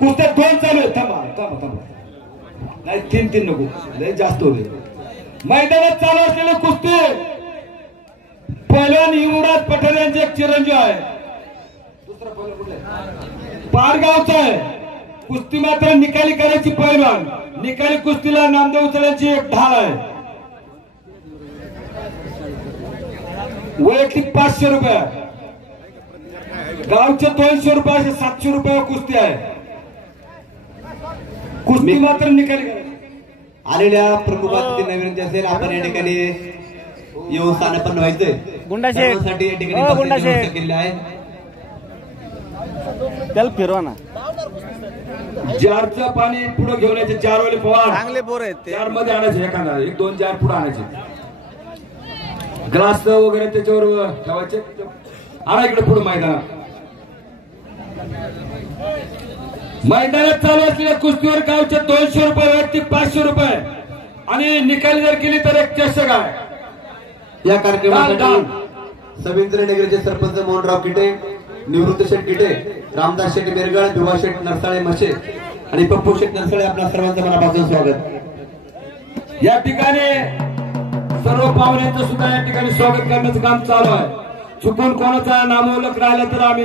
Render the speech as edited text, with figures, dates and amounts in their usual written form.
कुस्त्या 2 चालू आहे. थांबा थांबा थांबा, नाही 3 नको, लय जास्त होते. मैदानात चालू असलेले कुस्ती पहिलवान युवराज पठारे यांचे एक चिरंजीव आहे. दुसरा पहिलवान कुठला आहे? पारगावचा आहे. कुस्ती मात्र निकाली करायची पहिलवान. निकाली कुस्तीला नामदेव उचलायची एक ढाल आहे. वैयक्तिक 500 रुपये, गावचे 200 रुपये, असे 700 रुपये कुस्ती आहे. कुस्ती मात्र निकाली आलेल्या प्रमुखांची विनंती असेल, आपण या ठिकाणी येऊन स्थानपन्न व्हायचंय. गुंडासाठी या ठिकाणी केलेलं आहे. त्याला फिरवा ना. जारचं पाणी पुढे घेऊन यायचे. जारवाले पवार चांगले बोर आहेत ते. जार मध्ये आणायचे, एखादा 1-2 जार पुढे आणायचे. ग्लास वगैरे त्याच्यावर ठेवायचे. आणा इकडे पुढे मैदानात. मैदानात चालू असलेल्या कुस्तीवर गावचे 200 रुपये, वैयक्तिक 500 रुपये आणि निकाली जर केली तर एक चषक आहे. या कार्यक्रमासाठी सविंद्र नगरचे सरपंच मोहनराव किटे, निवृत्त शेठ किटे, रामदास शेठ बेरगळ, भिवा शेठ नरसाळे मशे आणि पप्पू शेठ नरसाळे, आपल्या सर्वांचं मनापासून स्वागत. या ठिकाणी सर्व पाहुण्यांचं सुद्धा या ठिकाणी स्वागत करण्याचं काम चालू आहे. चुकून कोणाचा नामोल्लेख राहिला तर आम्ही